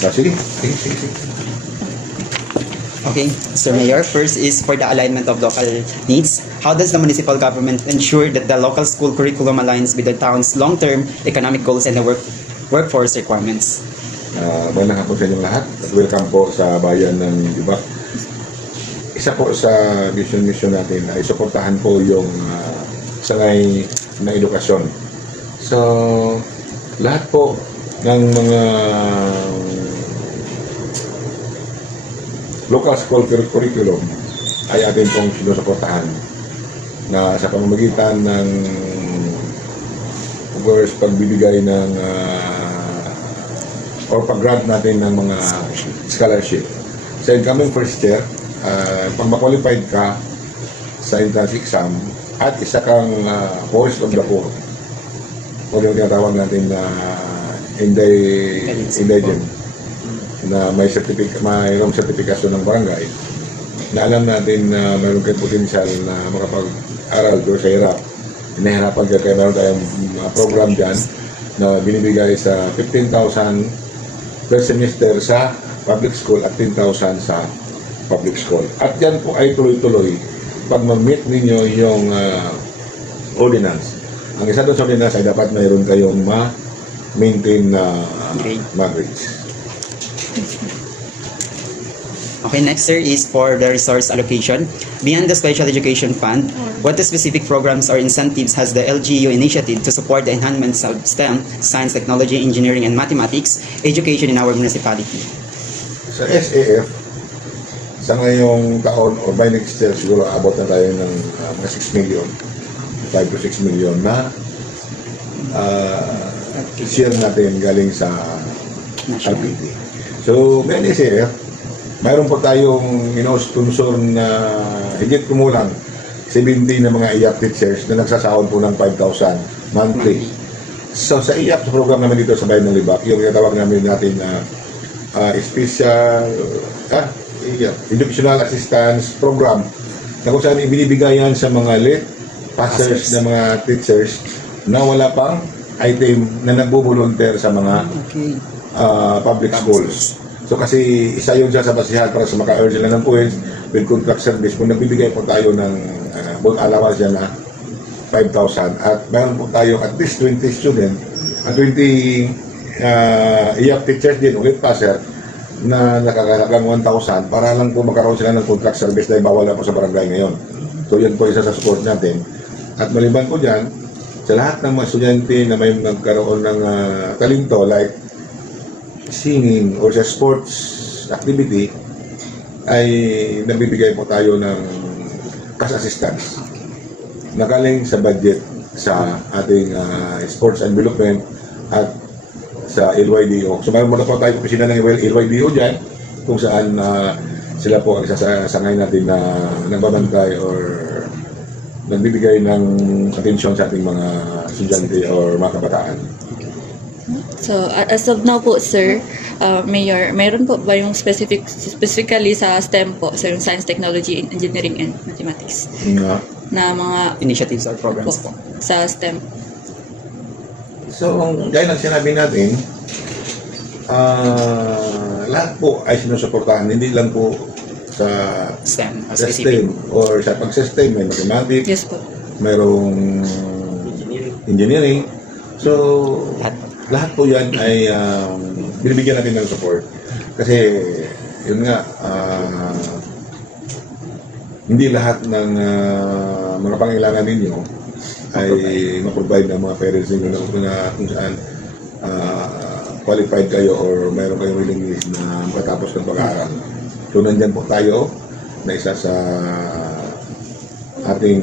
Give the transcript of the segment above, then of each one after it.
Sige. Okay, Mr. Mayor, first is for the alignment of local needs. How does the municipal government ensure that the local school curriculum aligns with the town's long-term economic goals and the workforce requirements? Magandang hapon sa inyong lahat at welcome po sa bayan ng Libak. Isa po sa mission natin ay suportahan po yung sangay na edukasyon. So, lahat po ng mga local school curriculum ay atin pong sinusuportahan na sa pamamagitan ng of course pagbibigay ng or pag-grant natin ng mga scholarship. Sa incoming first year, pag ma-qualified ka sa entrance exam at isa kang forest of the poor o yung tinatawag natin na indigent na mayroong sertifikasyon ng barangay na alam natin na mayroon kayong potensyal na makapag-aral doon sa hirap. Hinahirapan ka kaya mayroon tayong program dyan na binibigay sa 15,000 per semester sa public school at 10,000 sa public school. At yan po ay tuloy-tuloy pag mag-meet ninyo yung ordinance. Ang isa doon sa ordinance ay dapat mayroon kayong ma-maintain na grades. Okay, next sir is for the resource allocation. Beyond the Special Education Fund, what specific programs or incentives has the LGU initiated to support the enhancement of STEM, science, technology, engineering, and mathematics education in our municipality? Sa SAF, sa ngayong taon or by next year, siguro abot na tayo ng mga 6 million, 5 to 6 million na share natin galing sa LPD. So, may SAF, mayroon po tayong sponsor na higit kumulang 70 na mga IAP teachers na nagsasahod po ng 5,000 monthly. So, sa IAP, sa program namin dito sa Bayan ng Libak, yung tinatawag namin natin na special educational assistance program na kung saan ibinibigayan sa mga late passers na mga teachers na wala pang item na nagbo-volunteer sa mga public schools. So kasi isa yun sa basihan para sa maka-earn sila ng points with contract service. Kung nagbibigay po tayo ng buong allowance yan na 5,000 at mayroon po tayo at least 20 student at 20 IAP teachers din ulit passer na nakakalagang 1,000 para lang po magkaroon sila ng contract service na bawal na po sa barangay ngayon. So yan po isa sa support natin. At maliban po dyan, sa lahat ng mga estudyante na may magkaroon ng talento like singing or sa sports activity ay nabibigay po tayo ng cash assistance na galing sa budget sa ating sports and development at sa LYDO. So mayroon muna po tayo opisina ng LYDO dyan kung saan sila po ang sasangay natin na nagbabantay or nagbibigay ng atensyon sa ating mga estudyante or mga kabataan. So, as of now po, sir, Mayor, mayroon po ba yung specifically sa STEM po, so yung Science, Technology, Engineering, and Mathematics? Na mga initiatives or programs po sa STEM. So, dahil lang sinabi natin, lahat po ay sinusuportahan, hindi lang po sa STEM, STEM or sa pag-STEM, may mathematics, Yes po. mayroong engineering. So, lahat po yan ay binibigyan natin ng support. Kasi, yun nga, hindi lahat ng mga pangailangan ninyo ay ma-provide ng mga parents ninyo na kung saan qualified kayo or mayroon kayong willingness na makatapos ng pag-aaral. So, nandyan po tayo na isa sa ating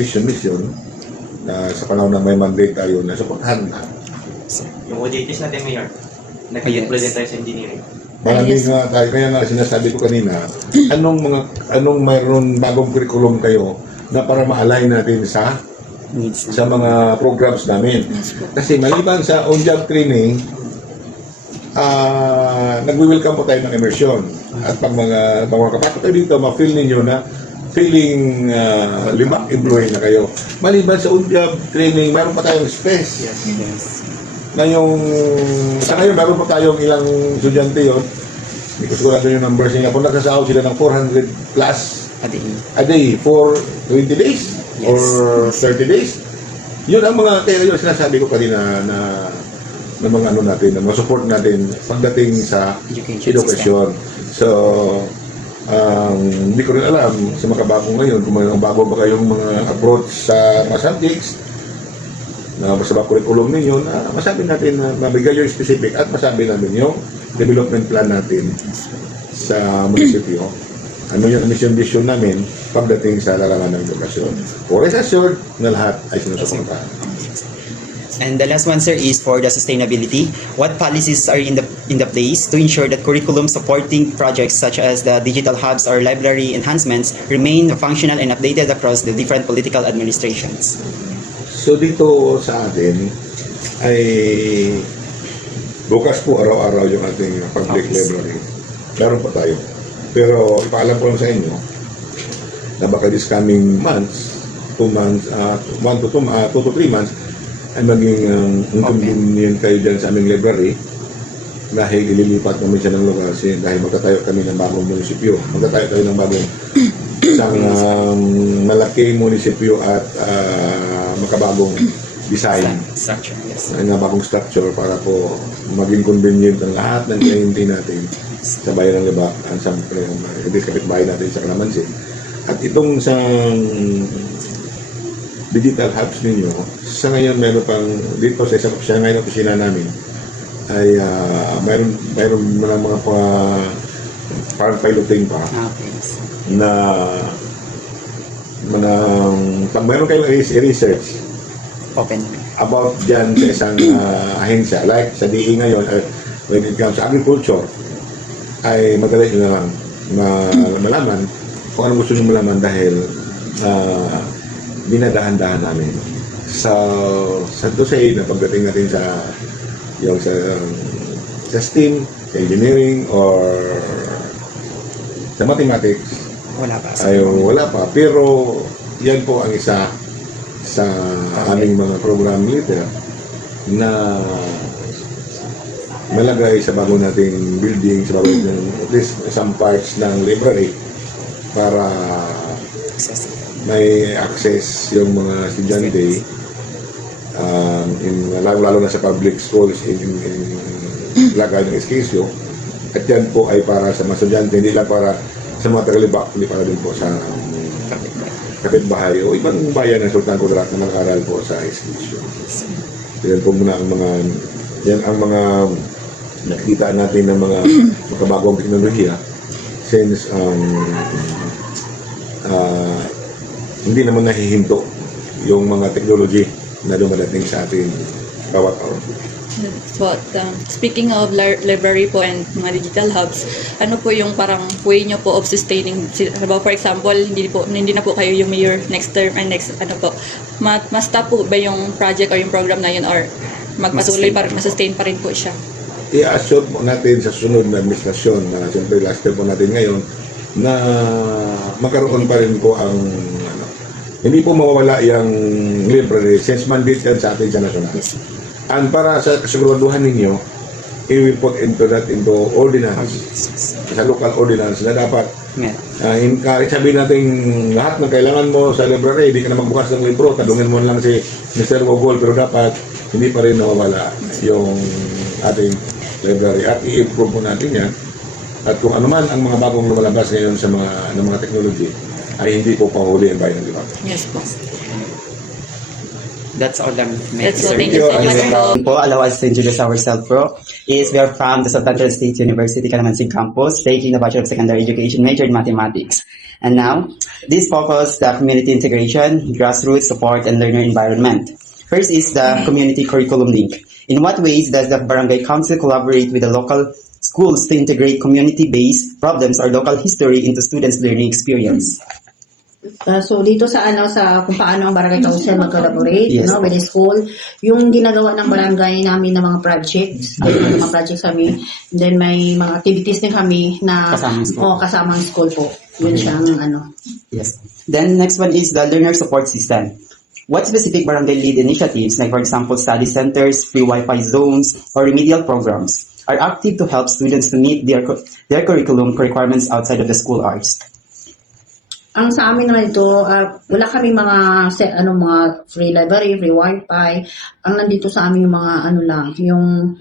mission na sa panahon na may mandate tayo na supportahan lahat. Yung OJTs natin, Mayor, nag-deploy din tayo sa engineering. Marami nga tayo, kaya nga sinasabi ko kanina, anong mayroon bagong curriculum kayo na para ma-align natin sa mga programs namin. Kasi maliban sa on-job training, nagwi-welcome po tayo ng immersion. At pag mga kapatid tayo dito, ma-feel ninyo na feeling Libak employee na kayo. Maliban sa on-job training, mayroon pa tayong space. Yes. sa ngayon, meron pa tayong ilang estudyante yun. Hindi ko sigurado yung numbers niya. Kung nagsasahod sila ng 400 plus a day for 20 days or 30 days. Yun ang mga, kaya yun sinasabi ko kanina na mga ano natin, na mga support natin pagdating sa edukasyon. So, hindi ko rin alam sa mga bago ngayon kung may bago ba kayong mga approach sa mga subjects na sa curriculum ninyo na masabi natin na mabigay yung specific at masabi namin yung development plan natin sa munisipyo. Ano yung mission vision namin pagdating sa larangan ng edukasyon. For rest assured na lahat ay sinusuportahan. And the last one, sir, is for the sustainability. What policies are in the place to ensure that curriculum supporting projects such as the digital hubs or library enhancements remain functional and updated across the different political administrations? So dito sa atin ay bukas po araw-araw yung ating public library. Meron pa tayo. Pero ipaalam ko lang sa inyo na baka this coming months, 2 to 3 months, ay maging inconvenient kayo dyan sa aming library dahil ililipat namin siya ng lugar dahil magtatayo kami ng bagong munisipyo. Magtatayo tayo ng bagong isang malaking munisipyo at makabagong design Structure, yes. na bagong structure para po maging convenient ang lahat ng kliyente natin sa bayan ng Libak at sa kapitbahay natin sa Kalamansi. At itong sa digital hubs ninyo, sa ngayon meron pang dito sa isang ngayon opisina namin ay mayroon mga parang piloting pa na mayroon kayong research Open. about dyan sa isang ahensya. Like sa DE ngayon, when it comes to agriculture, ay madali nyo na lang malaman kung ano gusto nyo malaman dahil dinadahan-dahan namin. So, sa to say na pagdating natin sa STEM, sa engineering, or sa mathematics, Wala pa. ay wala pa. Pero yan po ang isa sa aming mga program leader na malagay sa bago nating building, sa bago nating at least some parts ng library para may access yung mga estudyante lalo na sa public schools in lagay ng eskisyo. At yan po ay para sa mga estudyante, hindi lang para sa mga tagalibak, hindi para din po sa kapitbahay o ibang bayan ng Sultan Kudarat na mag-aral po sa eskisyo. Yan po muna ang mga nakikita natin ng mga makabagong teknolohiya since hindi naman nahihinto yung mga technology na dumadating sa atin bawat araw. So, speaking of library po and mga digital hubs, ano po yung parang way nyo po of sustaining? For example, hindi na po kayo yung mayor next term and next ma-stop po ba yung project or yung program na yun or magpatuloy pa rin, ma-sustain pa rin po siya? I-assure po natin sa sunod na administrasyon na siyempre last term po natin ngayon na magkaroon pa rin po ang hindi po mawawala yung library since mandate yan sa atin sa national. Yes. And para sa kasiguraduhan ninyo, we will put into ordinance, sa local ordinance na dapat kahit sabihin natin lahat ng kailangan mo sa library, hindi ka na magbukas ng libro, tanungin mo lang si Mr. Google, pero dapat hindi pa rin nawawala yung ating library at i-improve po natin yan. At kung ano man ang mga bagong lumalabas ngayon sa mga technology, ay hindi po pahuli ang bayan ng Libak. Yes po. That's all lang. That's all. Thank you so much po. Allow us to introduce ourselves, bro. We are from the Sultan Kudarat State University, Kalamansi campus, taking the Bachelor of Secondary Education major in Mathematics. And now, this focus the community integration, grassroots support, and learner environment. First is the community curriculum link. In what ways does the Barangay Council collaborate with the local schools to integrate community-based problems or local history into students' learning experience? So dito sa kung paano ang barangay council mag-collaborate Yes. with the school, yung ginagawa ng barangay namin ng mga projects, may mga projects kami, then may mga activities din kami na Kasamang school. kasamang school po. Yun siyang Yes. Then next one is the learner support system. What specific barangay lead initiatives, like for example, study centers, free Wi-Fi zones, or remedial programs, are active to help students to meet their curriculum requirements outside of the school hours? Ang sa amin naman ito, wala kami mga mga free library, free wifi. Ang nandito sa amin yung mga lang, yung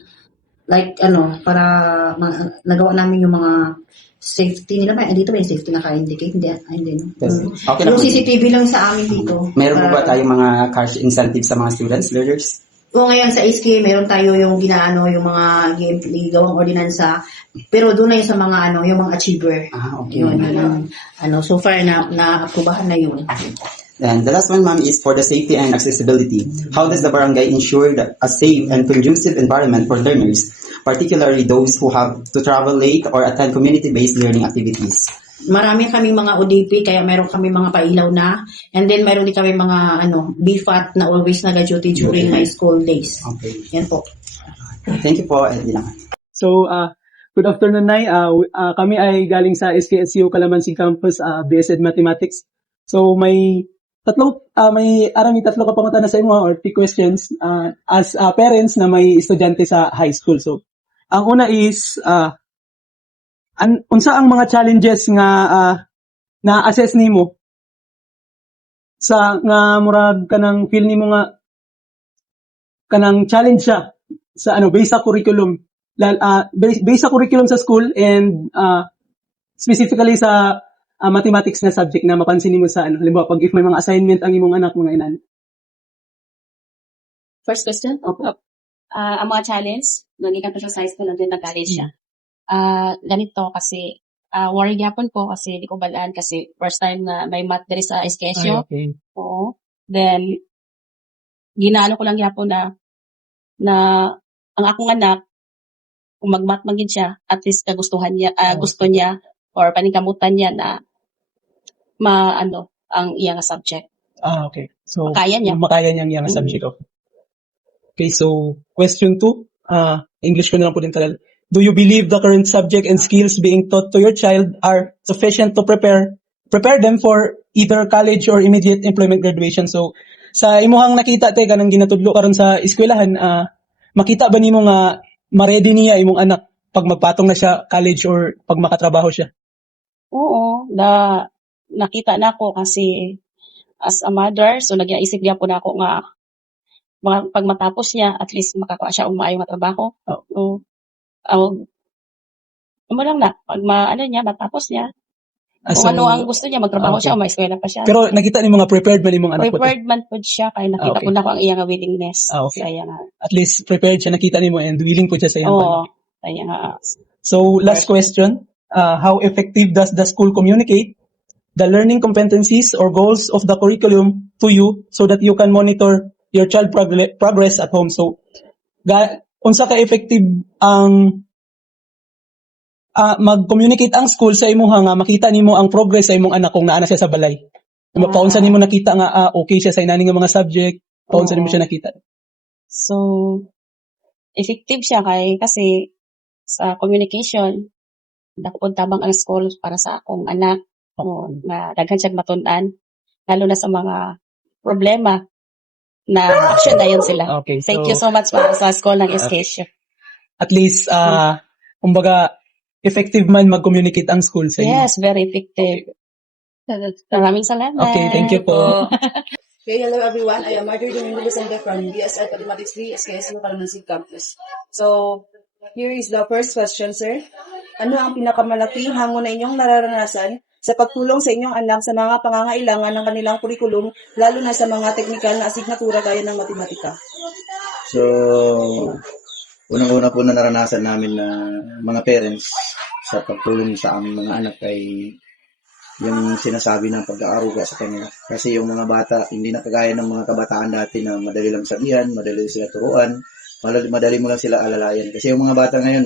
like para nagawa namin yung mga safety nila. Dito may safety naka-indicate. Hindi. No? Yes. Okay Yung lang. CCTV lang sa amin dito. Meron po ba tayong mga cash incentives sa mga students, learners? O ngayon sa SK, meron tayo yung yung mga gawang ordinansa. Pero doon na yung sa mga yung mga achiever. Okay. Yun, so far na-aprobahan na yun. And the last one, ma'am, is for the safety and accessibility. How does the barangay ensure that a safe and conducive environment for learners, particularly those who have to travel late or attend community-based learning activities? Marami kaming mga ODP, kaya meron kami mga pailaw na. And then meron din kami mga BFAT na always nag-duty during my school days. Okay. Yan po. Thank you po. Yun lang. So, good afternoon, Nay. Kami ay galing sa SKSU Calamansi Campus, BSed Mathematics. So, may tatlo ka pangutan na sa inyo or 3 questions as parents na may estudyante sa high school. So, ang una is, unsa ang mga challenges nga na-assess nimo sa nga murag kanang feel nimo nga kanang challenge siya sa based sa curriculum based sa curriculum sa school and specifically sa mathematics na subject na mapansin nimo sa halimbawa pag if may mga assignment ang imong anak mga inan. First question? Opo. Ang mga challenge, nagikan ko siya sa high school, nandun nag-college siya. Ganito kasi, worry gyapon ko kasi di ko balaan kasi first time na may math diri sa SKSU. Okay. Oo. Then, ginaano ko lang gyapon na ang akong anak, kung mag-math magin siya, at least kagustuhan niya, gusto niya, or paningkamutan niya na ang iyang subject. Okay. So, Makaya niya. Makaya niya ang subject. Okay, so question 2, English ko na lang po din talaga. Do you believe the current subject and skills being taught to your child are sufficient to prepare them for either college or immediate employment graduation? So, sa imuhang nakita te kanang ginatudlo karon sa eskwelahan, makita ba nimo nga ma-ready niya imong anak pag magpatong na siya college or pag makatrabaho siya? Oo, nakita na ako kasi as a mother, so nag-iisip niya po na ako nga pag matapos niya, at least makakuha siya umayong trabaho. So, pag matapos niya, kung ano ang gusto niya, magtrabaho siya o may eskwela pa siya. Pero nakita nimo nga prepared man imong anak po. Prepared man po siya, kaya nakita Okay. ko na ko ang iyang willingness. Okay. Kaya nga. At least prepared siya, nakita nimo and willing po siya sa iyang Oo, kaya nga. So, last question. How effective does the school communicate the learning competencies or goals of the curriculum to you so that you can monitor your child progress at home? So, unsa ka effective ang mag-communicate ang school sa imuha nga makita nimo ang progress sa imong anak kung naa na siya sa balay. Paunsa nimo nakita nga okay siya sa inani nga mga subject, paunsa nimo siya nakita. So, effective siya kasi sa communication, dakod tabang ang school para sa akong anak na daghan siya matun-an, lalo na sa mga problema na action na yun sila. Okay, Thank you so much para sa school ng SKSU. At least, kumbaga, effective man mag-communicate ang school sa inyo. Yes, very effective. Maraming salamat. Okay, thank you po. Okay, hello everyone. I am Marjorie Domingo Lucente from BSed Mathematics 3, SKSU Calamansi Campus. So, here is the first question, sir. Ano ang pinakamalaking hamon na inyong nararanasan sa pagtulong sa inyong anak sa mga pangangailangan ng kanilang kurikulum, lalo na sa mga teknikal na asignatura gaya ng matematika? So, unang-una po na naranasan namin na mga parents sa pagtulong sa aming mga anak ay yung sinasabi ng pag-aaruga sa kanila. Kasi yung mga bata, hindi na kagaya ng mga kabataan dati na madali lang sabihan, madali sila turuan, madali mo lang sila alalayan. Kasi yung mga bata ngayon,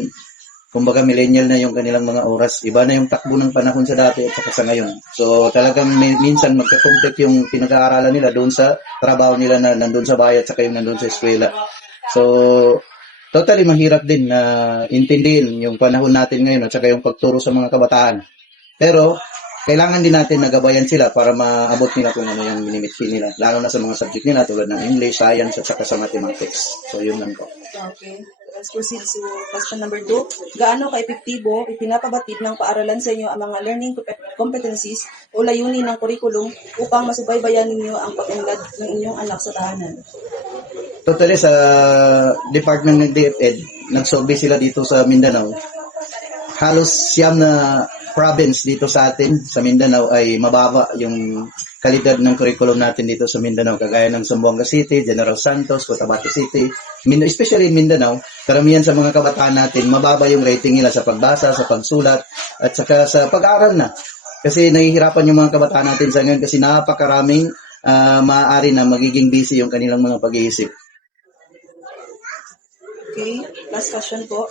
kumbaga millennial na yung kanilang mga oras. Iba na yung takbo ng panahon sa dati at saka sa ngayon. So talagang minsan magka-conflict yung pinag-aaralan nila doon sa trabaho nila na nandun sa bahay at saka yung nandun sa eskwela. So totally mahirap din na intindihin yung panahon natin ngayon at saka yung pagturo sa mga kabataan. Pero kailangan din natin nagabayan sila para maabot nila kung ano yung minimithi nila. Lalo na sa mga subject nila tulad ng English, Science, at saka sa Mathematics. So, yun lang po. Okay. Let's proceed to question number 2. Gaano ka-epektibo ipinapabatid ng paaralan sa inyo ang mga learning competencies o layunin ng kurikulum upang masubaybayan ninyo ang pag-unlad ng inyong anak sa tahanan? Totally, sa department ng DepEd, nag-survey sila dito sa Mindanao. Halos siyam na province dito sa atin, sa Mindanao, ay mababa yung kalidad ng curriculum natin dito sa Mindanao, kagaya ng Zamboanga City, General Santos, Cotabato City, especially in Mindanao, karamihan sa mga kabataan natin, mababa yung rating nila sa pagbasa, sa pagsulat, at saka sa pag-aaral na. Kasi nahihirapan yung mga kabataan natin sa ngayon kasi napakaraming maaari na magiging busy yung kanilang mga pag-iisip. Okay, last question po.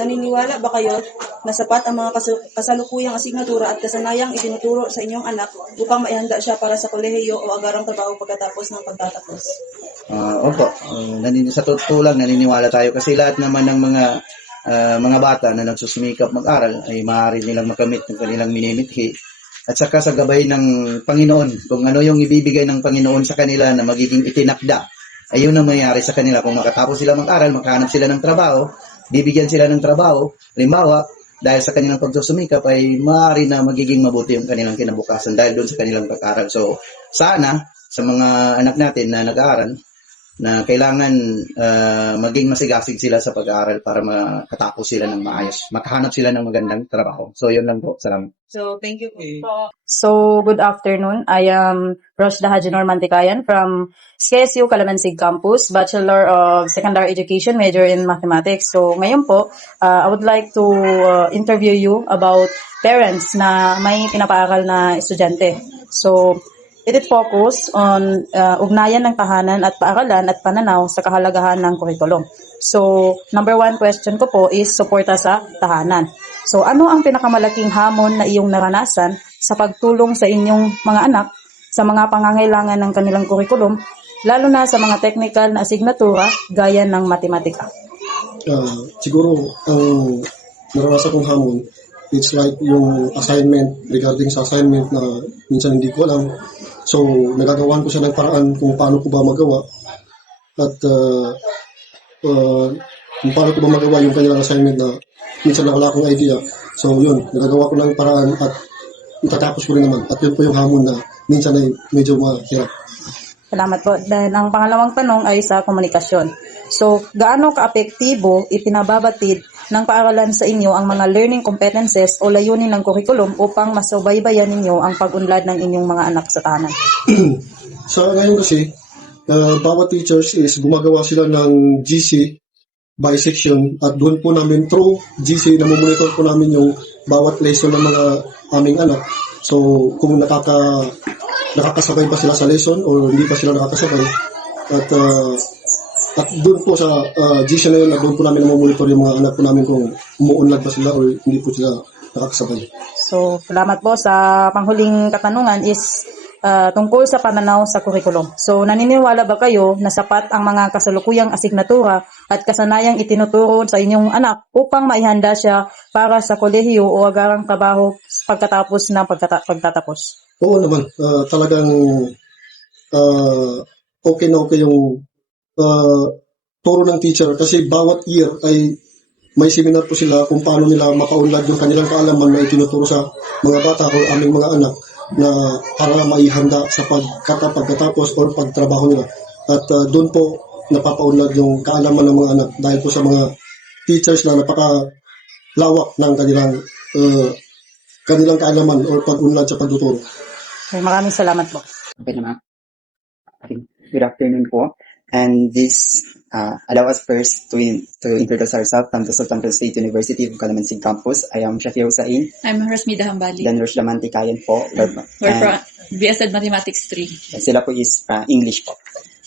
Naniniwala ba kayo na sapat ang mga kasalukuyang asignatura at kasanayang itinuturo sa inyong anak upang maihanda siya para sa kolehiyo o agarang trabaho pagkatapos ng pagtatapos? Opo, sa totoo lang naniniwala tayo kasi lahat naman ng mga bata na nagsusumikap mag-aral ay maaari nilang makamit ng kanilang minimithi. At saka sa gabay ng Panginoon, kung ano yung ibibigay ng Panginoon sa kanila na magiging itinakda, ayun ang mayayari sa kanila. Kung makatapos sila mag-aral, makahanap sila ng trabaho, bibigyan sila ng trabaho, halimbawa, dahil sa kanilang pagsusumikap ay maaari na magiging mabuti yung kanilang kinabukasan dahil doon sa kanilang pag-aral. So, sana sa mga anak natin na nag-aaral, na kailangan maging masigasig sila sa pag-aaral para makatapos sila ng maayos, makahanap sila ng magandang trabaho. So, yun lang po. Salamat. So, thank you po. So, good afternoon. I am Roshda Hajinor Mantikayan from CSU Calamansig Campus, Bachelor of Secondary Education, major in Mathematics. So, ngayon po, I would like to interview you about parents na may pinapaaral na estudyante. So, it focus on ugnayan ng tahanan at paaralan at pananaw sa kahalagahan ng kurikulum. So, number 1 question ko po is suporta sa tahanan. So, ano ang pinakamalaking hamon na iyong naranasan sa pagtulong sa inyong mga anak sa mga pangangailangan ng kanilang kurikulum, lalo na sa mga technical na asignatura gaya ng matematika? Siguro, ang naranasan kong hamon, it's like yung assignment, regarding sa assignment na minsan hindi ko alam. So, nagagawan ko siya ng paraan kung paano ko ba magawa at kung paano ko ba magawa yung kanilang assignment na minsan na wala akong idea. So, yun, nagagawa ko ng paraan at itatapos ko rin naman. At yun po yung hamon na minsan ay medyo mahirap. Salamat po. Dahil ang pangalawang tanong ay sa komunikasyon. So, gaano ka-apektibo ipinababatid ng paaralan sa inyo ang mga learning competences o layunin ng curriculum upang masubaybayan ninyo ang pag-unlad ng inyong mga anak sa tahanan? Sa ngayon kasi, bawat teachers is gumagawa sila ng GC by section at doon po namin through GC namomonitor po namin yung bawat lesson ng mga aming anak. So, kung nakakasabay pa sila sa lesson o hindi pa sila nakakasabay at doon po sa GC na yun, doon po namin namomonitor yung mga anak po namin kung umuunlad ba sila o hindi po sila nakakasabay. So, salamat po. Sa panghuling katanungan is tungkol sa pananaw sa kurikulum. So, naniniwala ba kayo na sapat ang mga kasalukuyang asignatura at kasanayang itinuturo sa inyong anak upang maihanda siya para sa kolehiyo o agarang trabaho pagkatapos ng pagtatapos? Oo naman. Talagang okay na okay yung turo ng teacher kasi bawat year ay may seminar po sila kung paano nila makaunlad yung kanilang kaalaman na itinuturo sa mga bata o aming mga anak na para maihanda sa pagkatapos o pagtrabaho nila. At doon po napapaunlad yung kaalaman ng mga anak dahil po sa mga teachers na napakalawak ng kanilang kaalaman o pag-unlad sa pagtuturo. Okay, maraming salamat po. Okay naman. Okay. Good afternoon po. And this allow us first to introduce ourselves from the Sultan State University of Calamansig Campus. I am Shafir Hussain. I'm Rasmida Hambali. Then Roshda Mantikayan po. We're from BSed Mathematics 3. Sila po is English po.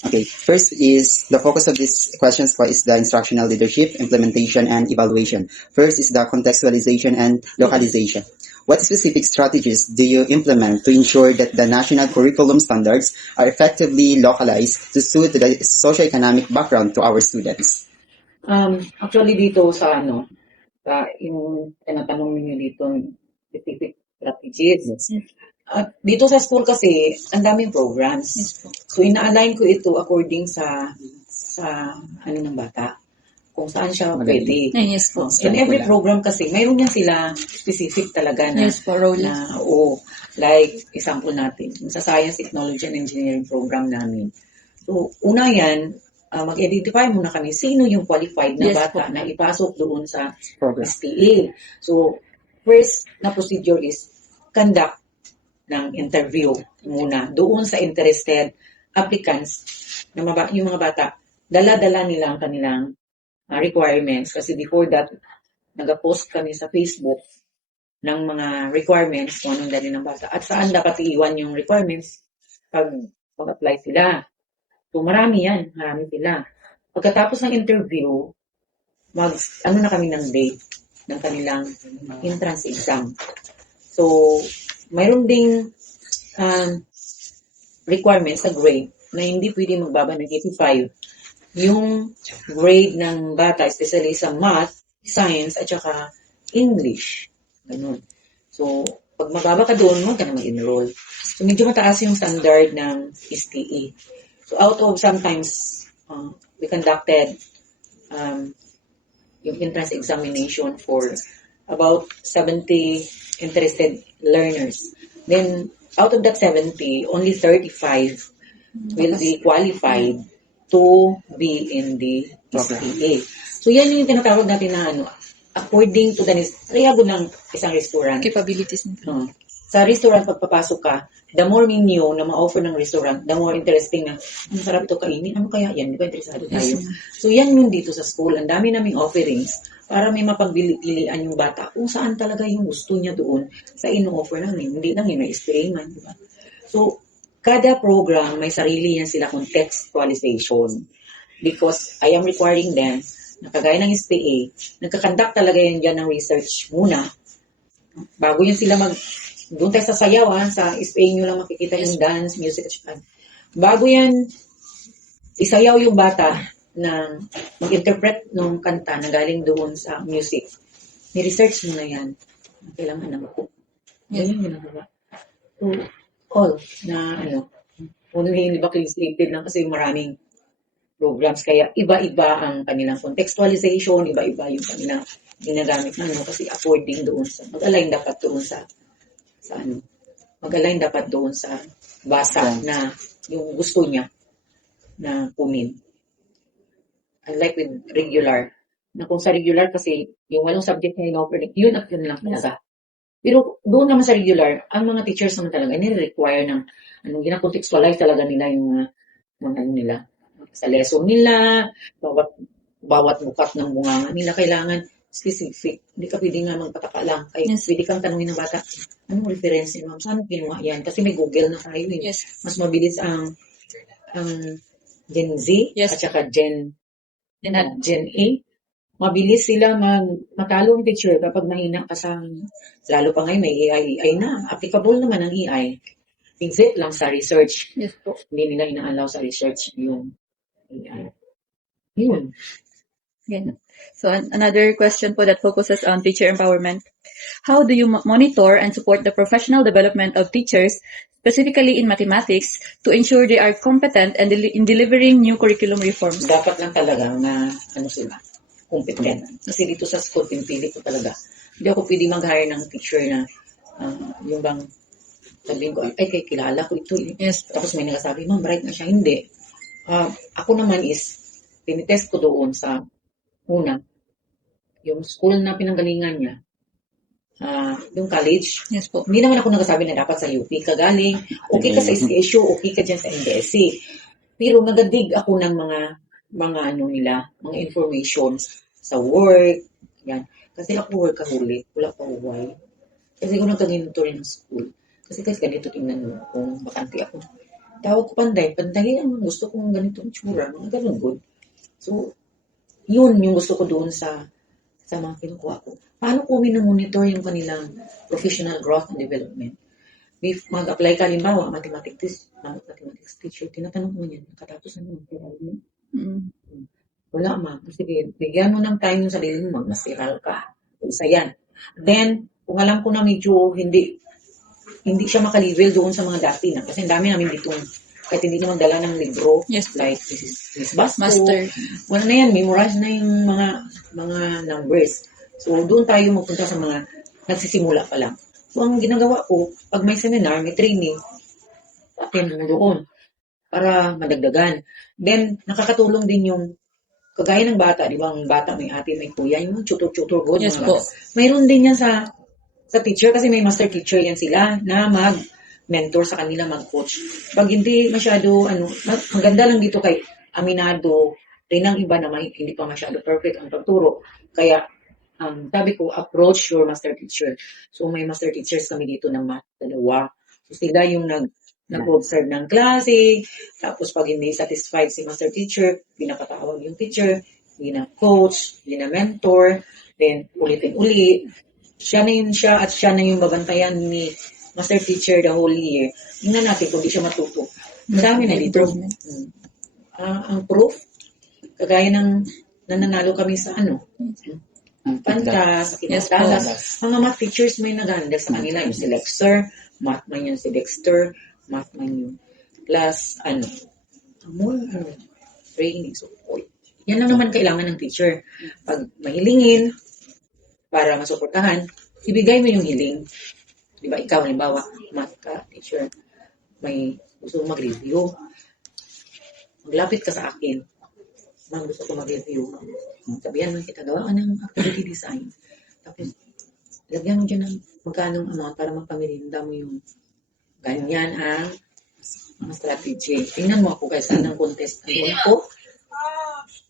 Okay, first is the focus of these questions po is the instructional leadership, implementation, and evaluation. First is the contextualization and localization. What specific strategies do you implement to ensure that the national curriculum standards are effectively localized to suit the socio-economic background to our students? Actually dito sa yung tinatanong niyo dito, specific strategies. At dito sa school kasi, ang daming programs. So, ina-align ko ito according sa ano ng bata. Kung saan siya pwede. Yes po. In every program kasi, mayroon yan sila specific talaga na, Yes po, role. like, example natin, sa Science, Technology, and Engineering program namin. So, una yan, mag-identify muna kami sino yung qualified na Yes bata na ipasok doon sa STA. So, first na procedure is conduct ng interview muna doon sa interested applicants na yung mga bata. Dala-dala nila ang kanilang requirements kasi before that, nag-post kami sa Facebook ng mga requirements kung anong dali ng bata at saan dapat iiwan yung requirements pag mag-apply sila. So, marami sila. Pagkatapos ng interview, ano na kami ng date ng kanilang entrance exam. So, mayroon ding requirements sa grade na hindi pwede magbaba ng 85. Yung grade ng bata, especially sa math, science, at saka English. Ganun. So, pag mababa ka doon, huwag ka na mag-enroll. So, medyo mataas yung standard ng STE. So, out of sometimes, we conducted yung entrance examination for about 70 interested learners. Then, out of that 70, only 35 will be qualified to be in the STA. So, yan yung tinatawag natin na according to the triago ng isang restaurant. Capabilities. Sa restaurant, pagpapasok ka, the more menu na ma-offer ng restaurant, the more interesting na, masarap ito kainin, ano kaya yan? Di ba interesado tayo? So, yan yun dito sa school. Ang dami naming offerings para may mapagpilian yung bata kung saan talaga yung gusto niya doon sa ino-offer namin. Hindi lang yung na-experiment. Diba? So, kada program, may sarili yan sila contextualization. Because I am requiring them, na kagaya ng SPA, nagkakandak talaga yan dyan ng research muna. Bago yun sila doon tayo sa sayaw, sa SPA nyo lang makikita yung dance, music, at bago yan, isayaw yung bata na mag-interpret ng kanta na galing doon sa music. May research muna yan. Kailangan na ako. Yan yung ginagawa. So, all na kung hindi ba slated lang kasi maraming programs kaya iba-iba ang kanilang contextualization, iba-iba yung kanilang ginagamit na kasi according doon sa mag-align dapat doon sa mag-align dapat doon sa basa na yung gusto niya na kunin. Unlike with regular, na kung sa regular kasi yung walong subject na in-offer, yun at yun lang talaga. Pero doon naman sa regular, ang mga teachers naman talaga, nire-require ng gina-contextualize talaga nila yung mga nila. Sa lesson nila, bawat bukat ng bunganga nila, kailangan specific. Hindi ka pwede nga magpataka lang. Pwede kang tanungin ng bata, anong reference niyo, ma'am? Saan kinuha yan? Kasi may Google na tayo. Mas mabilis ang Gen Z at saka Gen A. Mabilis sila matalo ang teacher kapag mahina ka sa, lalo pa ngayon may AI na. Applicable naman ang AI. Exit lang sa research. Yes po. Hindi nila ina-allow sa research yung AI. Yun. Again. So another question po that focuses on teacher empowerment. How do you monitor and support the professional development of teachers, specifically in mathematics, to ensure they are competent and in delivering new curriculum reforms? Dapat lang talaga na sila, competent. Kasi dito sa school, pinipili ko talaga. Hindi ako pwede mag-hire ng teacher na yung bang sabihin ko, ay kilala ko ito. Yes. Tapos may nagsasabi, ma'am, bright na siya. Hindi. Ako naman is, tinitest ko doon sa una, yung school na pinanggalingan niya, yung college. Yes po. Hindi naman ako nagsasabi na dapat sa UP ka galing. Okay ka sa SKSU, okay ka dyan sa NDSC. Pero nagadig ako ng mga mga informations sa work. Yan. Kasi ako workaholic, wala pa uway. Kasi ko nagkaginto rin ng school. Kasi ganito tingnan mo kung bakante ako. Tawag ko panday ang gusto kong ganitong tsura, mga ganun good. So, yun yung gusto ko doon sa mga kinukuha ko. Paano ko minamonitor yung kanilang professional growth and development? If mag-apply ka, halimbawa, mathematics teacher, tinatanong mo yan, nakatapos na naman. Wala, ma'am. Sige, bigyan mo ng time yung sarili mo, magmasiral ka. Isa yan. Then, kung alam ko na medyo hindi hindi siya makalivel doon sa mga dati na. Kasi ang dami namin dito, kahit hindi naman dala ng libro, Yes. like Miss Basto, Master. wala na yan, memorize na yung mga numbers. So, doon tayo mapunta sa mga nagsisimula pa lang. So, ang ginagawa ko, pag may seminar, may training, attend mo doon para madagdagan. Then, nakakatulong din yung kagaya ng bata, di ba? Ang bata, may ate, may kuya, yung tutor-tutor good. Yes mga po. bata. Mayroon din yan sa teacher kasi may master teacher yan sila na mag-mentor sa kanila, mag-coach. Pag hindi masyado, maganda lang dito kay aminado rin ang iba na hindi pa masyado perfect ang pagturo. Kaya, sabi ko, approach your master teacher. So, may master teachers kami dito ng math, 2. So, sila yung nag-observe ng klase. Tapos, pag hindi satisfied si master teacher, pinapatawag yung teacher, gina-coach, gina-mentor, then ulitin-ulit. Siya na yung babantayan ni master teacher the whole year. Tingnan natin kung di siya matuto. Madami na dito. Ang proof, kagaya ng nananalo kami sa Pantas, Yes, Kinatalas. Mga math teachers may nag-handle sa kanila. Yung si Lexter, math man yun si Dexter, math man yung class, training, support. Yan lang naman kailangan ng teacher. Pag mahilingin, para masuportahan, ibigay mo yung hiling. Di ba, ikaw, halimbawa, math ka, teacher, may gusto mong mag-review. Maglapit ka sa akin. Ma'am, gusto ko mag-review. Sabihan mo kita, gawa ka ng activity design. Tapos, lagyan mo dyan ng magkanong amount para magpamirinda mo yung ganyan ang mga strategy. Tingnan mo ako kaya saan ang contest. Ang ko,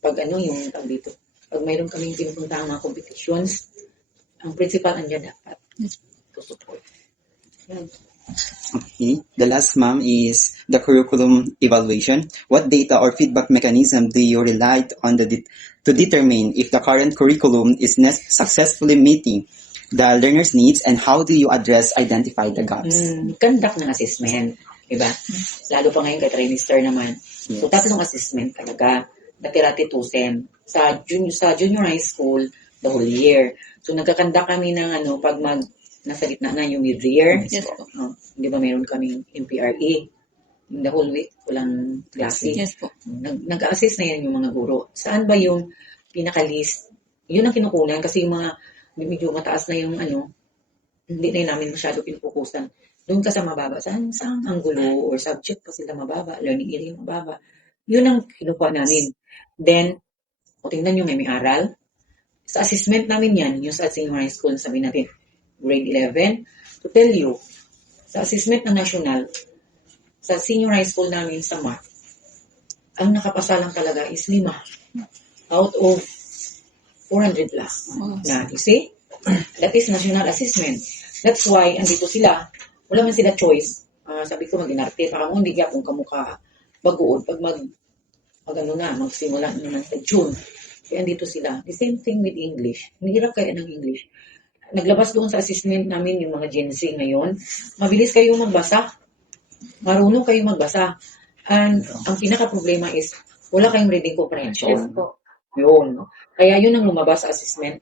pag yung tag dito, pag mayroon kaming pinupunta mga competitions, ang principal andyan dapat to support. Yan. Okay. The last, ma'am, is the curriculum evaluation. What data or feedback mechanism do you rely on to determine if the current curriculum is successfully meeting the learner's needs, and how do you address identify the gaps? Conduct ng assessment. Diba? Lalo pa ngayon kay trimester naman. So, 3 assessment talaga. Dati-rati 2 SEM. Sa junior high school, the whole year. So, nagkakanda kami ng pag nasa gitna na yung mid-year. Yes po. Di ba meron kaming MPRE? The whole week, walang klase. Yes po. Nag-assess na yan yung mga guro. Saan ba yung pinaka-list? Yun ang kinukunan kasi yung mga medyo mataas na yung hindi na namin masyado pinupukusan. Doon ka sa mababa. Saan ang gulo or subject pa sila mababa? Learning area mababa. Yun ang kinukuha namin. Then, tingnan nyo may aral. Sa assessment namin yan, yung sa senior high school, sabi natin, grade 11, to tell you, sa assessment ng national, sa senior high school namin sa math, ang nakapasa lang talaga is 5 out of 400 plus. Na, you see? That is national assessment. That's why, andito sila, wala man sila choice. Sabi ko, mag-inarte, para mo hindi ka kung kamukha bagood, pag magsimula naman sa June. Kaya andito sila. The same thing with English. Nahirap kaya ng English. Naglabas doon sa assessment namin yung mga Gen Z ngayon. Mabilis kayong magbasa. Marunong kayong magbasa. And ang pinaka-problema is, wala kayong reading comprehension. Yes po. Yun. No? Kaya yun ang lumabas sa assessment.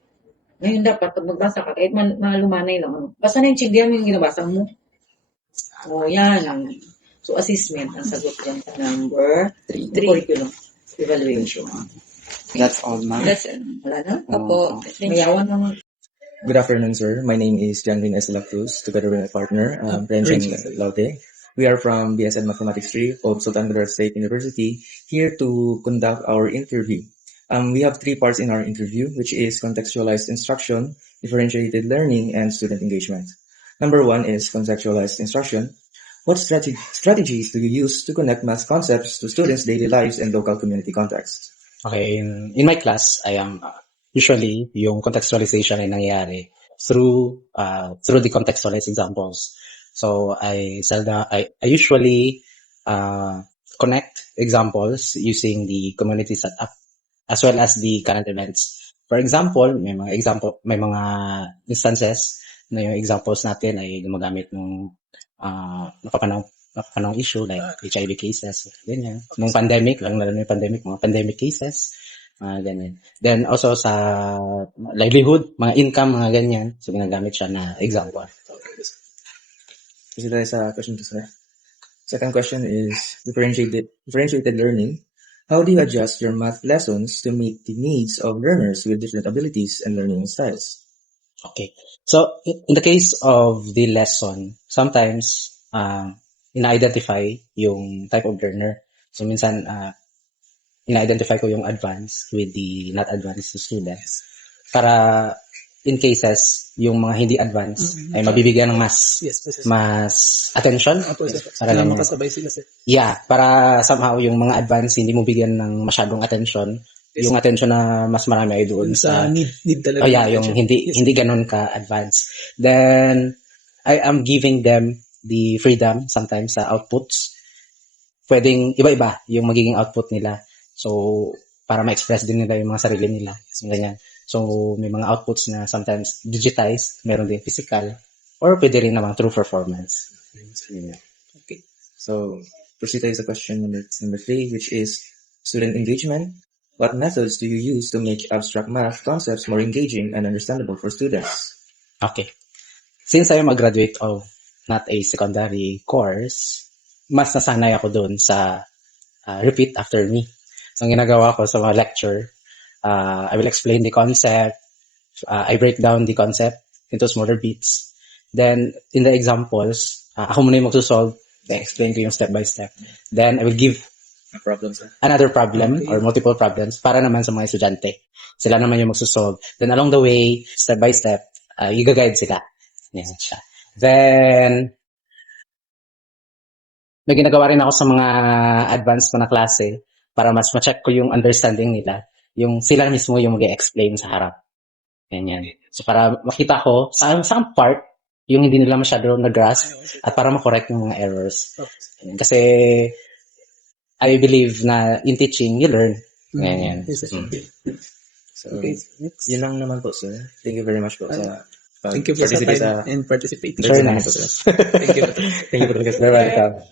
Ngayon dapat, pag magbasa ka, kahit malumanay lang, basta na yung chindihan mo yung ginabasa mo. O yan. So, assessment ang sagot dyan sa number 3. Curriculum evaluation. That's all, ma'am. That's it. Wala na? Opo. Thank you. Mayawan naman. Good afternoon, sir. My name is Janvin Eslactus, together with my partner, Renjeng Laute. We are from BSN Mathematics 3 of Sultan Kudarat State University, here to conduct our interview. We have 3 parts in our interview, which is contextualized instruction, differentiated learning, and student engagement. Number 1 is contextualized instruction. What strategies do you use to connect math concepts to students' daily lives and local community contexts? Okay, in my class, I am usually yung contextualization ay nangyayari through the contextualized examples. So I usually connect examples using the community setup as well as the current events. For example, may mga instances na yung examples natin ay gumagamit ng napapanahong issue like HIV cases, ganyan. Nung pandemic, lalo na yung pandemic, mga pandemic cases, ganyan. Then also sa livelihood, mga income, mga ganyan. So ginagamit siya na example. proceed tayo sa question 2, sir. Second question is differentiated learning. How do you adjust your math lessons to meet the needs of learners with different abilities and learning styles? Okay. So, in the case of the lesson, sometimes, ina-identify yung type of learner. So, minsan, ina-identify ko yung advanced with the not advanced students. Para, in cases, yung mga hindi advanced ay mabibigyan ng mas attention. Para lang makasabay sila, sir. Yeah, para somehow yung mga advanced hindi mo bigyan ng masyadong attention. Yung attention na mas marami ay doon sa need talaga. Oh yeah, yung hindi ganun ka advanced. Then I am giving them the freedom sometimes sa outputs. Pwedeng iba-iba yung magiging output nila. So para ma-express din nila yung mga sarili nila. Ganyan. So may mga outputs na sometimes digitized, meron din physical, or pwede rin naman through performance. Okay. So proceed tayo sa question number 3, which is student engagement. What methods do you use to make abstract math concepts more engaging and understandable for students? Okay. Since I am a graduate of not a secondary course, mas nasanay ako doon sa repeat after me. So, ang ginagawa ko sa mga lecture, I will explain the concept, I break down the concept into smaller bits. Then, in the examples, ako muna yung magsusolve, explain ko yung step by step. Then, I will give another problem or multiple problems para naman sa mga estudyante. Sila naman yung magsusolve. Then along the way, step by step, i-guide sila. Yan siya. Then, may ginagawa rin ako sa mga advanced na klase para mas ma-check ko yung understanding nila. Yung sila mismo yung mag-explain sa harap. Ganyan. So para makita ko saan part yung hindi nila masyado na-grasp at para makorek yung mga errors. Kasi I believe na in teaching, you learn. Ganyan. So, yun lang naman po, sir. Thank you very much po sa Thank you for sa time and participating. Very nice. Thank you. Thank you for the Very welcome.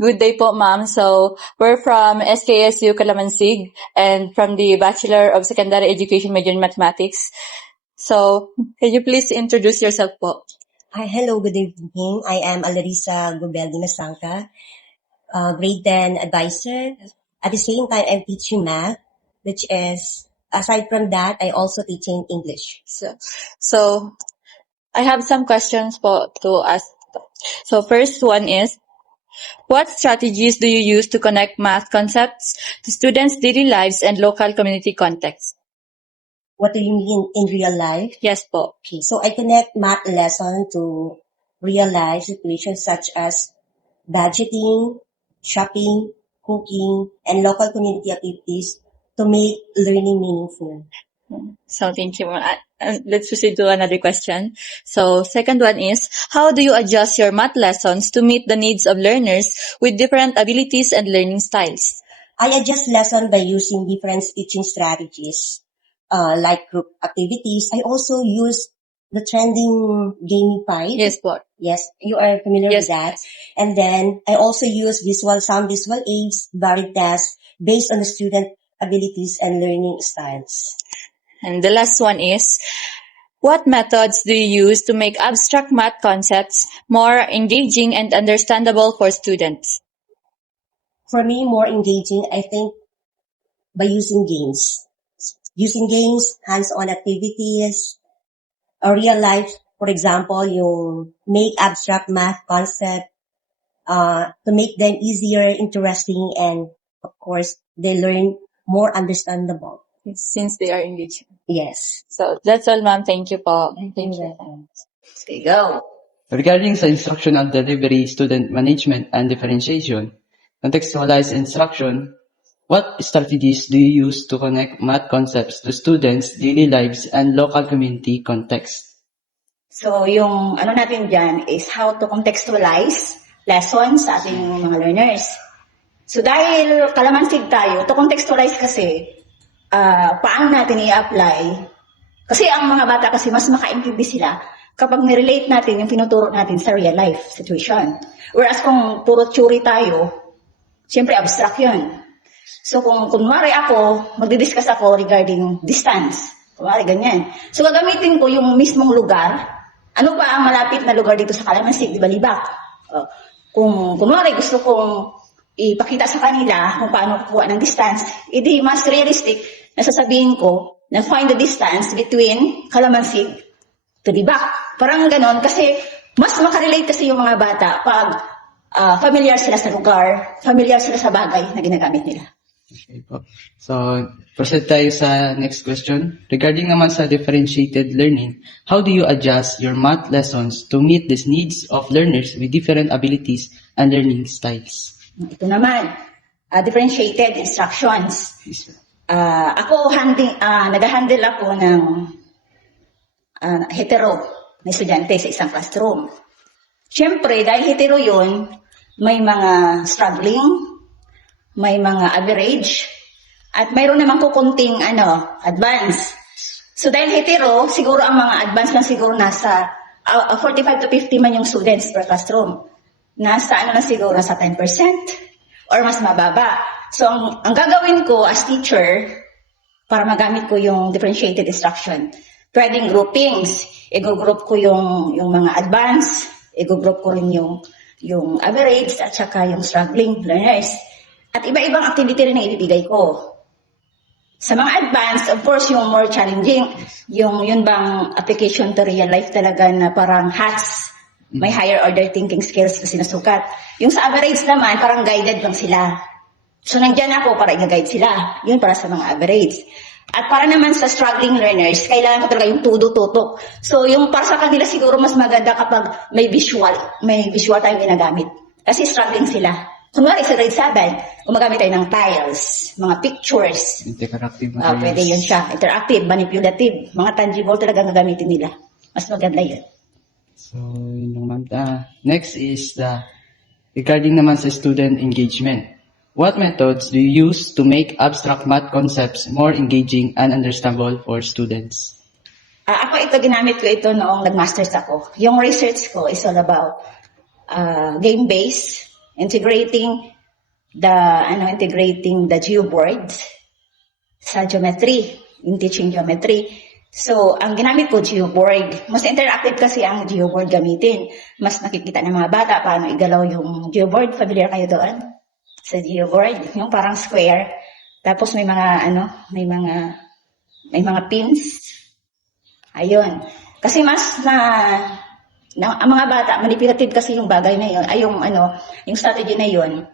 Good day po, ma'am. So, we're from SKSU Calamansig and from the Bachelor of Secondary Education major in Mathematics. So, can you please introduce yourself po? Hi, hello, good evening. I am Alarissa Gubeldi Masangka, grade 10 advisor. At the same time, I'm teaching math, which is, aside from that, I also teaching English. So I have some questions po to ask. So first one is, what strategies do you use to connect math concepts to students' daily lives and local community context? What do you mean in real life? Yes po. Okay, so I connect math lesson to real life situations such as budgeting, shopping, cooking, and local community activities to make learning meaningful. So thank you. Let's proceed to another question. So second one is, how do you adjust your math lessons to meet the needs of learners with different abilities and learning styles? I adjust lesson by using different teaching strategies, like group activities. I also use the trending gamified. Yes, po. Yes, you are familiar with that. And then I also use some visual aids, varied tests based on the student abilities and learning styles. And the last one is, what methods do you use to make abstract math concepts more engaging and understandable for students? For me, more engaging, I think, by using games. Using games, hands-on activities, a real life, for example, you make abstract math concept to make them easier, interesting, and of course, they learn more understandable. Since they are engaged. Yes. So that's all, ma'am. Thank you po. Thank you. Okay, go. Regarding sa instructional delivery, student management, and differentiation, contextualized instruction, what strategies do you use to connect math concepts to students' daily lives and local community context? So, yung ano natin dyan is how to contextualize lessons sa ating mga learners. So, dahil kalamansig tayo, to contextualize kasi, paano natin i-apply? Kasi ang mga bata kasi mas makaintindi sila kapag nirelate natin yung tinuturo natin sa real life situation. Whereas kung puro theory tayo, siyempre abstract yun. So kung kunwari ako, magdidiscuss ako regarding distance. Kunwari ganyan. So gagamitin ko yung mismong lugar. Ano ba ang malapit na lugar dito sa Calamansig? Di ba, Libak? Kung kunwari gusto kong ipakita sa kanila kung paano kukuha ng distance, edi mas realistic na sasabihin ko na find the distance between Kalamansig to the back. Parang ganon kasi mas makarelate kasi yung mga bata pag familiar sila sa lugar, familiar sila sa bagay na ginagamit nila. Okay po. So, proceed tayo sa next question. Regarding naman sa differentiated learning, how do you adjust your math lessons to meet the needs of learners with different abilities and learning styles? Ito naman, differentiated instructions. Ako, nag-handle ako ng hetero na estudyante sa isang classroom. Siyempre, dahil hetero yun, may mga struggling, may mga average, at mayroon naman ko kunting advance. So dahil hetero, siguro ang mga advance lang siguro nasa 45 to 50 man yung students per classroom. Nasa siguro sa 10% or mas mababa. So ang gagawin ko as teacher para magamit ko yung differentiated instruction, pwedeng groupings. I-group ko yung mga advance, i-group ko rin yung average at saka yung struggling learners. At iba-ibang activity rin na ibibigay ko. Sa mga advanced, of course, yung more challenging, yun bang application to real life talaga na parang HATS, may higher order thinking skills na sinusukat. Yung sa average naman, parang guided lang sila. So, nandyan ako para i-guide sila. Yun para sa mga average. At para naman sa struggling learners, kailangan ko talaga yung tudo-tutok. So, yung para sa kanila siguro mas maganda kapag may visual tayong ginagamit. Kasi struggling sila. Kunwari sa grade 7, gumagamit tayo ng tiles, mga pictures. Interactive materials. Pwede yun siya. Interactive, manipulative. Mga tangible talaga gagamitin nila. Mas maganda yun. So, yun lang ma'am. Next is regarding naman sa student engagement. What methods do you use to make abstract math concepts more engaging and understandable for students? Ako ginamit ko ito noong nag-masters ako. Yung research ko is all about game-based, integrating the geoboards sa geometry, in teaching geometry. So, ang ginamit ko, geoboard. Mas interactive kasi ang geoboard gamitin. Mas nakikita ng mga bata paano igalaw yung geoboard. Familiar kayo doon? Sa geoboard, yung parang square. Tapos may mga pins. Ayun. Kasi mas ang mga bata, manipulative kasi yung bagay na yun, yung strategy na yun.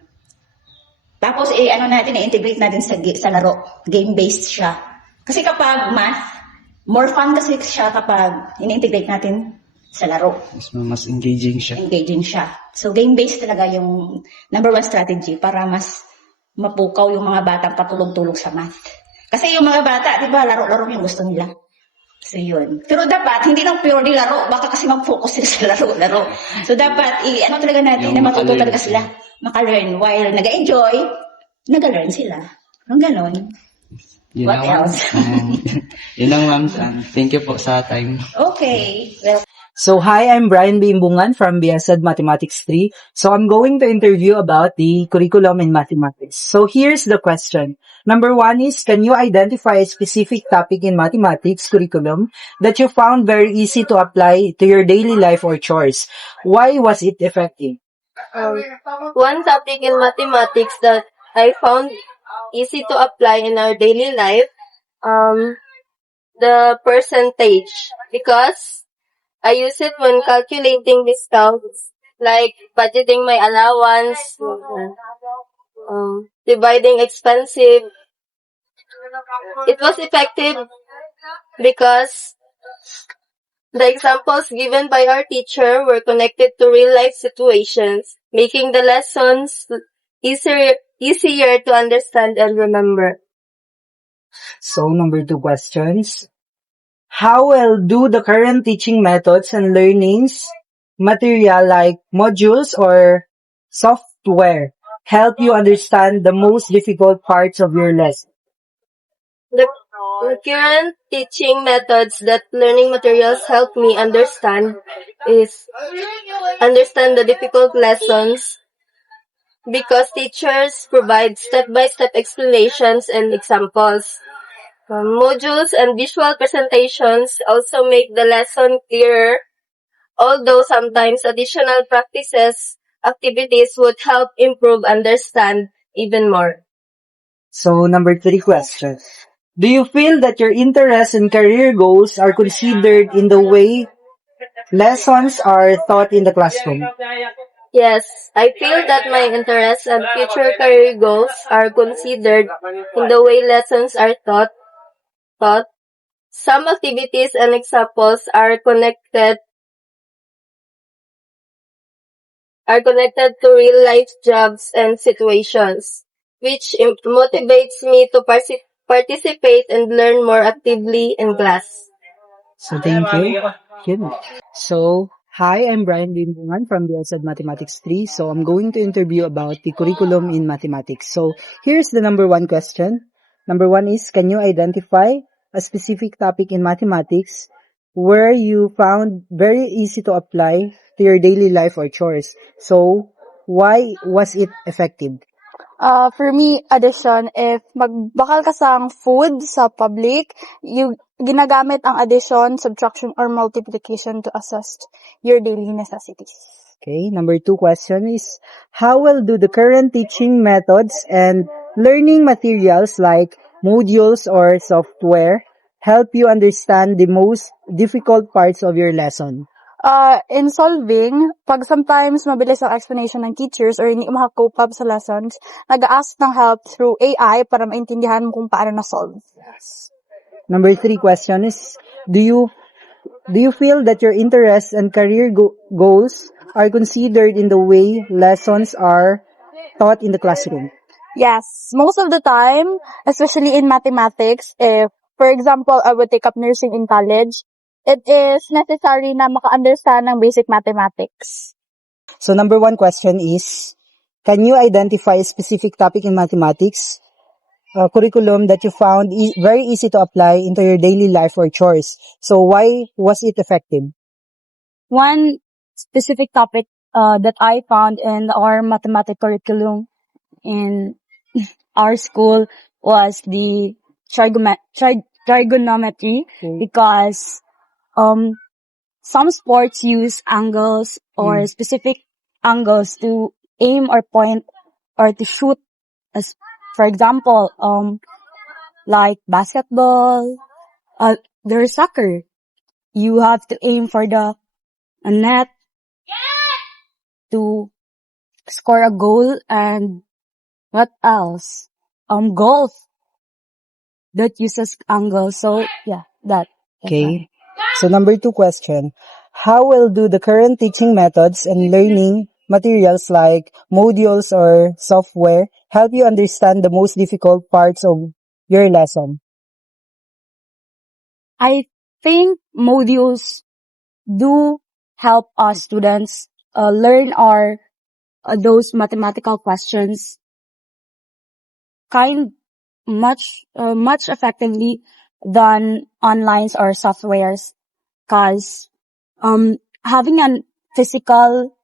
Tapos, i-integrate natin sa laro. Game-based siya. Kasi kapag math, more fun kasi siya kapag in-integrate natin sa laro. Mas engaging siya. Engaging siya. So, game-based talaga yung number one strategy para mas mapukaw yung mga batang patulog-tulog sa math. Kasi yung mga bata, di ba, laro-laro yung gusto nila. So, yun. Pero dapat, hindi lang purely laro. Baka kasi mag-focus sila sa laro-laro. So, dapat, talaga natin na matuto talaga sila. Maka-learn. While nag-enjoy, nag-learn sila. Ang ganon. What else? Yun lang ma'am. Thank you po sa time. Okay. Well, So hi, I'm Brian Bimbungan from BSED Mathematics 3. So I'm going to interview about the curriculum in mathematics. So here's the question. Number 1 is, can you identify a specific topic in mathematics curriculum that you found very easy to apply to your daily life or chores? Why was it effective? One topic in mathematics that I found easy to apply in our daily life, the percentage, because I use it when calculating discounts, like budgeting my allowance, dividing expensive. It was effective because the examples given by our teacher were connected to real-life situations, making the lessons easier to understand and remember. So number 2 questions. How well do the current teaching methods and learnings material like modules or software help you understand the most difficult parts of your lesson? The current teaching methods that learning materials help me understand is understand the difficult lessons because teachers provide step-by-step explanations and examples. Modules and visual presentations also make the lesson clearer, although sometimes additional practices activities would help improve understand even more. So, number 3 question. Do you feel that your interests and career goals are considered in the way lessons are taught in the classroom? Yes, I feel that my interests and future career goals are considered in the way lessons are taught. Some activities and examples are connected to real life jobs and situations, which motivates me to participate and learn more actively in class. So, thank you. Yun. So, hi, I'm Brian Bimbungan from BSED Mathematics 3. So, I'm going to interview about the curriculum in mathematics. So, here's the number 1 question. Number 1 is, can you identify a specific topic in mathematics where you found very easy to apply to your daily life or chores? So, why was it effective? For me, addition, if magbakal ka sang food sa public, ginagamit ang addition, subtraction, or multiplication to assist your daily necessities. Okay, number 2 question is, how well do the current teaching methods and learning materials like modules or software help you understand the most difficult parts of your lesson? In solving, pag sometimes mabilis ang explanation ng teachers or hindi makakope up sa lessons, nag-ask ng help through AI para maintindihan mo kung paano na-solve. Number 3 question is, do you feel that your interests and career goals are considered in the way lessons are taught in the classroom? Yes, most of the time, especially in mathematics, if, for example, I would take up nursing in college, it is necessary na maka-understand ng basic mathematics. So, number 1 question is, can you identify a specific topic in mathematics, curriculum that you found very easy to apply into your daily life or chores? So, why was it effective? One specific topic that I found in our mathematics curriculum in our school was the trigonometry because some sports use angles or specific angles to aim or point or to shoot. As for example, like basketball, there's soccer. You have to aim for the net to score a goal, and what else? Golf that uses angles. So yeah, that. Okay. So, number 2 question. How well do the current teaching methods and learning materials like modules or software help you understand the most difficult parts of your lesson? I think modules do help us students learn those mathematical questions much effectively than online or softwares, because having a physical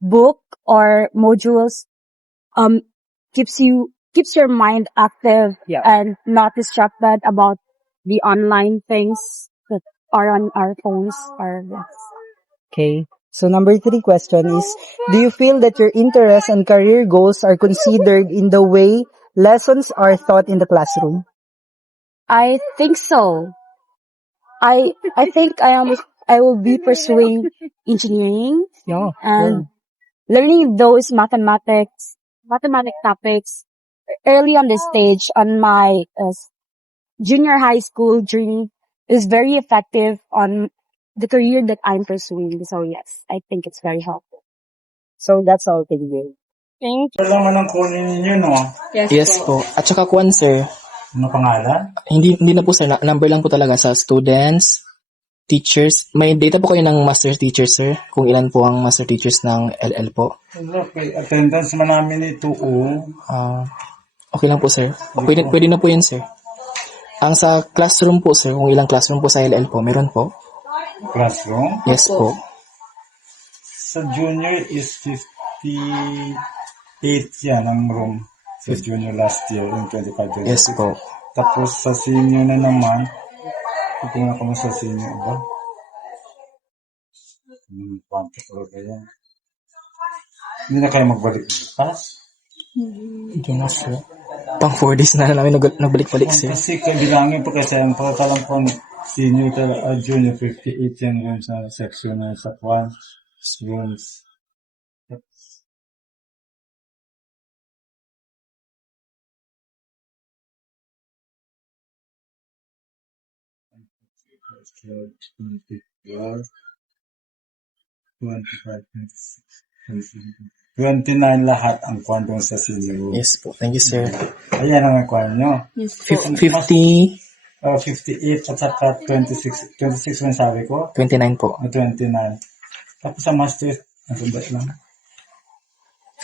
book or modules keeps your mind active and not distracted about the online things that are on our phones or Okay. So, number 3 question is, do you feel that your interests and career goals are considered in the way lessons are taught in the classroom? I think so. I think I will be pursuing engineering and learning those mathematic topics early on this stage on my junior high school journey is very effective on the career that I'm pursuing. So yes, I think it's very helpful. So that's all. Thank you. Thank you. Kailangan ng kunin ninyo, no? Yes po. At saka kuwan, sir. Ano pangalan? Hindi na po, sir. Number lang po talaga sa students, teachers. May data po kayo ng master teachers, sir? Kung ilan po ang master teachers ng LL po? Okay, attendance man namin ito, Okay lang po, sir. Pwede na po yan, sir. Ang sa classroom po, sir, kung ilang classroom po sa LL po, meron po? Classroom? Yes po. Sa junior is 58 yan ang room. Sa junior last year, yung 25 Yes po. Tapos sa senior na naman, tingnan ko mo sa senior ba? Quanto talaga yan? Hindi na kayo magbalik bukas. Hindi na, sir. Pang 4 days na namin nagbalik-balik, sir. Kasi kabilangin po kasi ang pagkakalang senior junior 58 yan yun sa section na sa Kwan rooms. Well, 29 lahat ang kwan doon sa senior. Yes po. Thank you, sir. Ayan ang kwan nyo. 50, 58 at saka 26. 26 man sabi ko? 29 po. 29. Tapos sa master, ang sundat lang.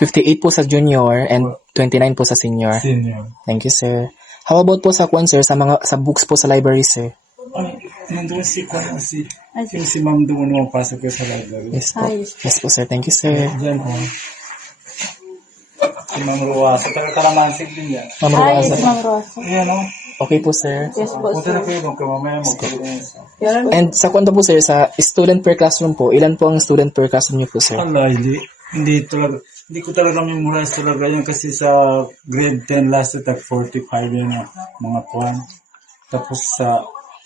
58 po sa junior and 29 po sa senior. Senior. Thank you, sir. How about po sa kwan, sir? Sa books po sa library, sir? Ay, nandun si ma'am doon na pasok ko sa library. Yes po. Yes po, sir. Thank you, sir. Diyan po. Si Ma'am Ruasa. Taga-Kalamansig din yan. Ma'am Ruasa. Ma'am Rosa. Ayan o. Okay po, sir. Yes po, Punta na sir. kayo doon kay mamaya magkaroon. And sa kwento po, sir, sa student per classroom po, ilan po ang student per classroom niyo po, sir? Wala, hindi ko talaga memorize talaga yan kasi sa grade 10 last year, 45 yan ang mga kwan. Tapos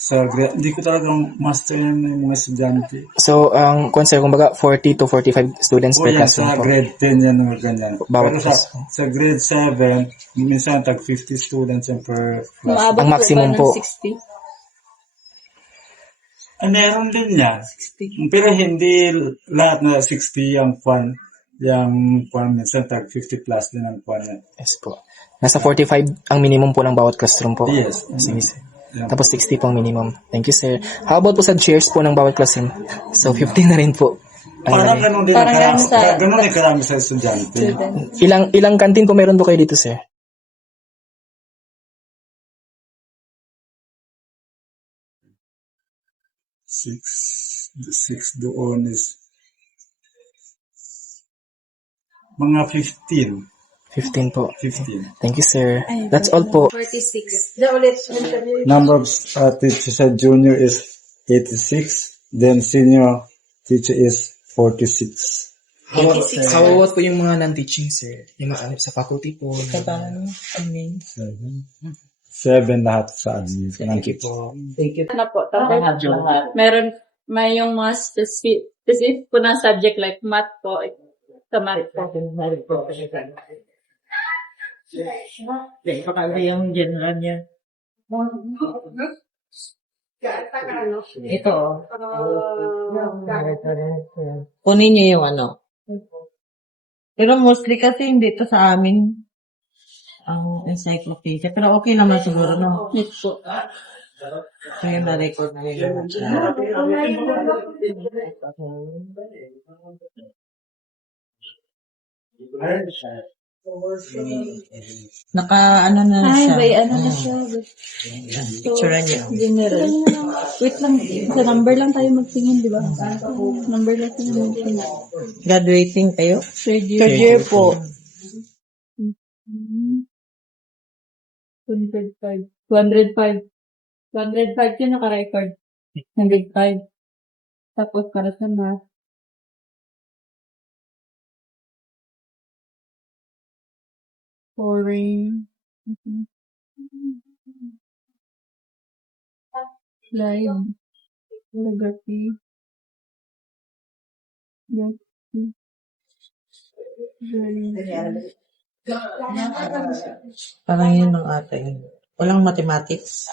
sa grade, hindi ko talaga master yan yung mga estudyante. So, ang kwan, sir, kumbaga 40 to 45 students O per yan, classroom sa po. grade 10 yan mga ganyan. Bawat Pero sa grade 7, minsan tag 50 students yan per class. Maabot Ang maximum po po. ba ng 60? Meron din yan. Pero hindi lahat na 60 yung kwan. Yung kwan, minsan tag 50 plus din ang kwan yan. Yes po. Nasa 45 ang minimum po ng bawat classroom po. Yes. Sige, sir. Yan. Tapos 60 po ang minimum. Thank you, sir. How about po sa chairs po ng bawat classroom? So, 15 na rin po. Parang ganun din. Parang ganun sa- Ganun din karami sa estudyante. Ilang kantin po meron po kayo dito, sir? Six doon is mga 15. 15 po. 15. Thank you, sir. That's all po. 46. Number of teachers sa junior is 86. Then senior teacher is 46. How about po yung mga non-teaching, sir? Yung mga sa faculty po. Seven lahat sa admin. Thank you po. Ano po, tapos may yung mga specific po na subject like math po, sa math po. Yung general niya. Ito. Kunin niyo yung ano. Pero mostly kasi hindi ito sa amin ang encyclopedia. Pero okay naman siguro, no? Yes po. So yung na-record na yun. Naka ano na Ay, siya. may ano na siya. Picture niya. General. Wait lang, sa number lang tayo magtingin, di ba? Number lang tayo magtingin. Graduating kayo? Third year. Third year po. 205. 205. 205 yun naka-record. 105. Tapos para sa math. Foreign. Live. Calligraphy. Parang yun ang ating. Walang mathematics.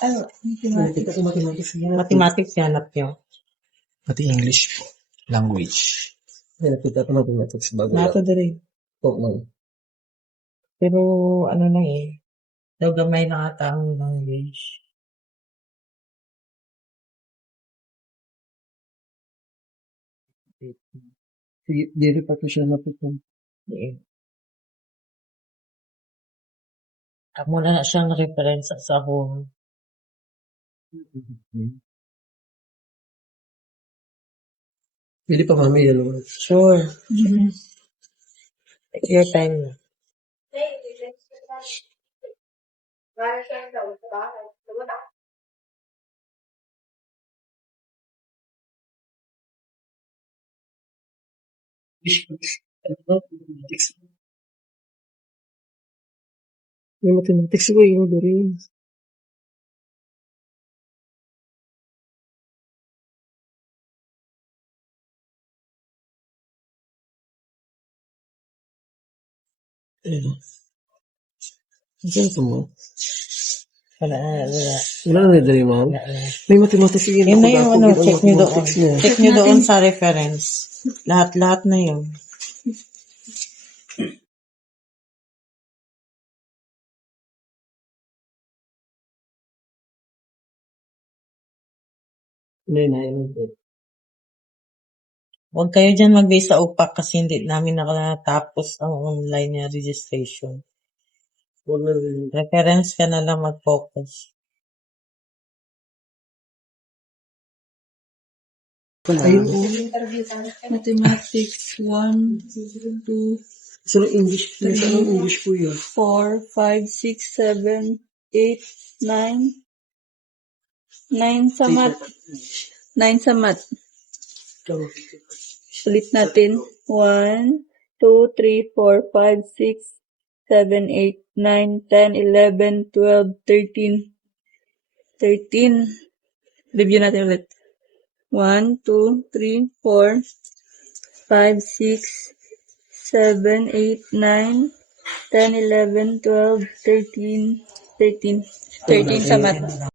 Mathematics yan at yun. Pati English po. Language. Nato din. Pero ano na eh. Daw gamay na ata ang language. Dili pa ko siya napupun. Ako na siyang reference sa home. Pwede pa kami yan. Sure. Take your time na. May mathematics ko yung rin. Saan ito mo? Wala. Wala na dali, ma'am. May mathematics yun. Yun na yung ano, check nyo doon. Mathematics mo. Check nyo doon sa reference. Lahat na yun. Huwag kayo dyan mag-base sa UPAC kasi hindi namin nakatapos ang online na registration. Reference ka na lang mag-focus. Mathematics 1, 2, So, English, 3, anong English po yun? 4, 5, 6, 7, 8, 9. 9 sa math. 9 sa math. Ulit natin. 1, 2, 3, 4, 5, 6, 7, 8, 9, 10, 11, 12, 13. 13. Review natin ulit. 1, 2, 3, 4, 5, 6, 7, 8, 9, 10, 11, 12, 13. 13 sa math.